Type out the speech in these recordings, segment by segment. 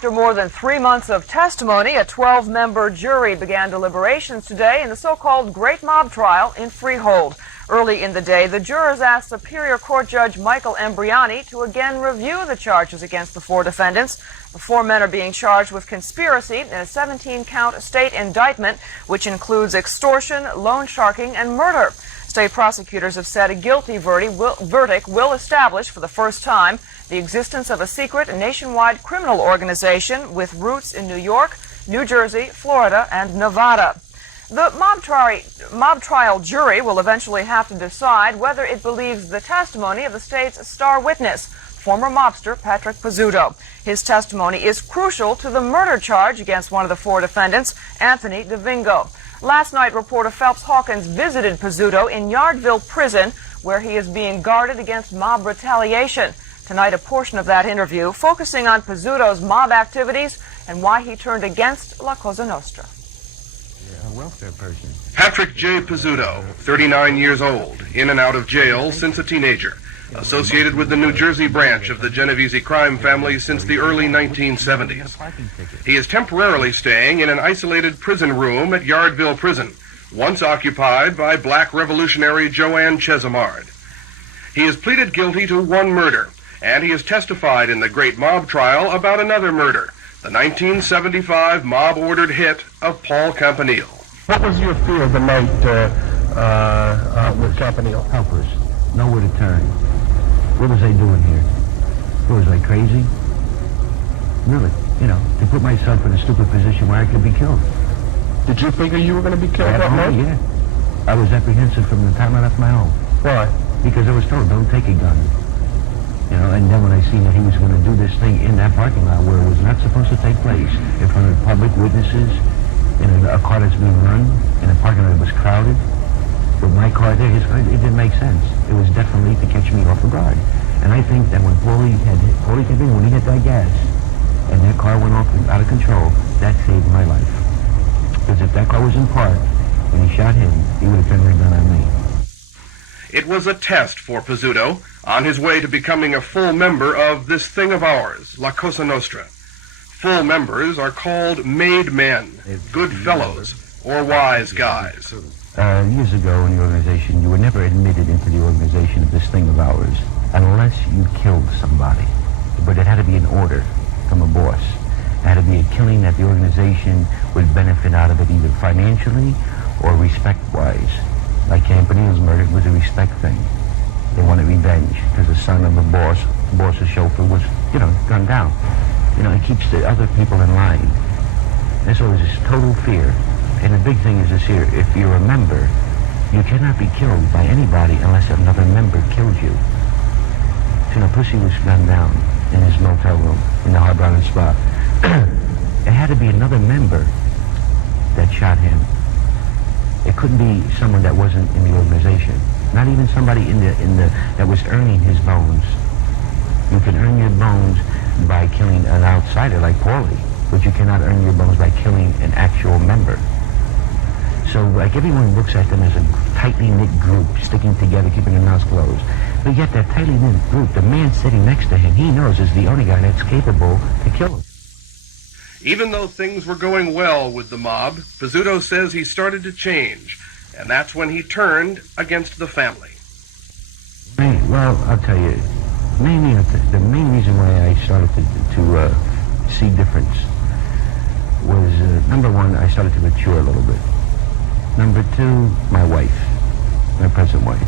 After more than 3 months of testimony, a 12-member jury began deliberations today in the so-called Great Mob Trial in Freehold. Early in the day, the jurors asked Superior Court Judge Michael Embriani to again review the charges against the 4 defendants. The 4 men are being charged with conspiracy in a 17-count state indictment, which includes extortion, loan sharking, and murder. State prosecutors have said a guilty verdict will establish for the first time the existence of a secret nationwide criminal organization with roots in New York, New Jersey, Florida, and Nevada. The mob trial jury will eventually have to decide whether it believes the testimony of the state's star witness, former mobster Patrick Pizzuto. His testimony is crucial to the murder charge against one of the 4 defendants, Anthony DeVingo. Last night, reporter Phelps Hawkins visited Pizzuto in Yardville Prison, where he is being guarded against mob retaliation. Tonight, a portion of that interview focusing on Pizzuto's mob activities and why he turned against La Cosa Nostra. A welfare person. Patrick J. Pizzuto, 39 years old, in and out of jail since a teenager, associated with the New Jersey branch of the Genovese crime family since the early 1970s. He is temporarily staying in an isolated prison room at Yardville Prison, once occupied by black revolutionary Joanne Chesimard. He has pleaded guilty to 1 murder, and he has testified in the Great Mob Trial about another murder, the 1975 mob-ordered hit of Paul Campanile. What was your fear the night with Campanile? Helpless. Nowhere to turn. What was I doing here? Was I crazy? Really, to put myself in a stupid position where I could be killed. Did you figure you were going to be killed that night? Yeah. I was apprehensive from the time I left my home. Why? Because I was told, don't take a gun. And then when I seen that he was going to do this thing in that parking lot where it was not supposed to take place, in front of public witnesses, in a car that's being run, in a parking lot that was crowded, with my car there, it didn't make sense. It was definitely to catch me off guard. And I think that when Paulie came in, when he hit that gas, and that car went off out of control, that saved my life. Because if that car was in park, when he shot him, he would have turned the gun on me. It was a test for Pizzuto on his way to becoming a full member of this thing of ours, La Cosa Nostra. Full members are called made men, good fellows, or wise guys. Years ago in the organization, you were never admitted into the organization of this thing of ours unless you killed somebody. But it had to be an order from a boss. It had to be a killing that the organization would benefit out of it either financially or respect-wise. Like Campanile's murder was a respect thing. They wanted revenge because the son of the boss's chauffeur was, gunned down. It keeps the other people in line. There's always this total fear. And the big thing is this here, if you're a member, you cannot be killed by anybody unless another member killed you. So Pussy was gunned down in his motel room in the Harbor Island Spa. It had to be another member that shot him. It couldn't be someone that wasn't in the organization. Not even somebody that was earning his bones. You can earn your bones by killing an outsider like Paulie, but you cannot earn your bones by killing an actual member. So like everyone looks at them as a tightly knit group, sticking together, keeping their mouths closed. But yet that tightly knit group, the man sitting next to him, he knows is the only guy that's capable to kill him. Even though things were going well with the mob, Pizzuto says he started to change, and that's when he turned against the family. Well, I'll tell you, the main reason why I started to see difference was, number one, I started to mature a little bit. Number two, my wife, my present wife.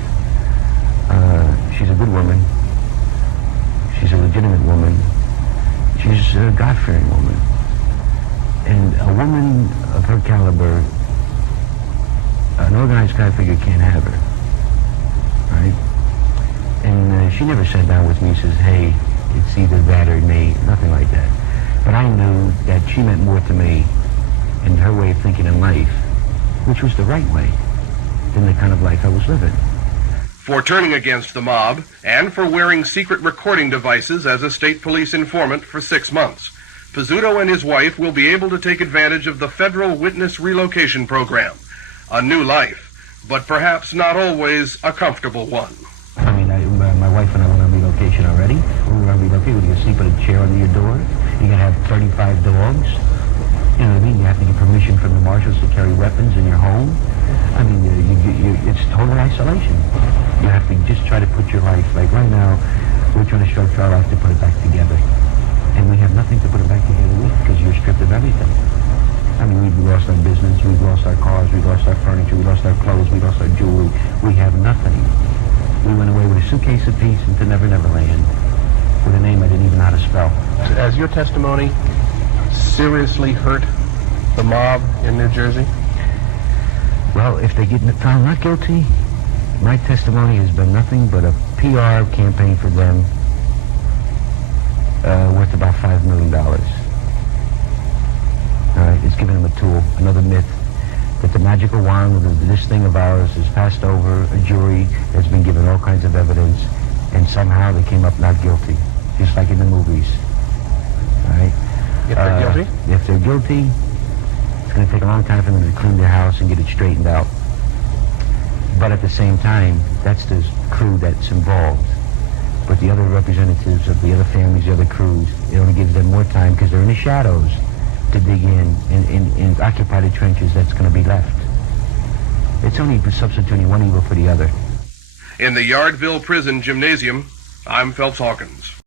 She's a good woman. She's a legitimate woman. She's a God-fearing woman. And a woman of her caliber, an organized crime figure can't have her, right? And she never sat down with me and says, hey, it's either that or me, nothing like that. But I knew that she meant more to me and her way of thinking in life, which was the right way, than the kind of life I was living. For turning against the mob, and for wearing secret recording devices as a state police informant for 6 months, Pizzuto and his wife will be able to take advantage of the federal witness relocation program. A new life, but perhaps not always a comfortable one. I mean, my wife and I went on relocation already. We were on relocation. We could sleep in a chair under your door. You gotta have 35 dogs. You know what I mean? You have to get permission from the marshals to carry weapons in your home. I mean, it's total isolation. You have to just try to put your life, like right now, we're trying to structure our life to put it back together. And we have nothing to put it back together with because you're stripped of everything. I mean, we've lost our business, we've lost our cars, we've lost our furniture, we lost our clothes, we lost our jewelry. We have nothing. We went away with a suitcase apiece into Never Never Land with a name I didn't even know how to spell. Has your testimony seriously hurt the mob in New Jersey? Well, if they get found not guilty, my testimony has been nothing but a PR campaign for them worth about $5 million. All right, it's giving them a tool, another myth, that the magical wand of this thing of ours is passed over a jury that's been given all kinds of evidence, and somehow they came up not guilty, just like in the movies. All right? If they're guilty? If they're guilty, it's going to take a long time for them to clean their house and get it straightened out. But at the same time, that's the crew that's involved. But the other representatives of the other families, the other crews, it only gives them more time because they're in the shadows to dig in occupy the trenches that's going to be left. It's only substituting one evil for the other. In the Yardville Prison Gymnasium, I'm Phelps Hawkins.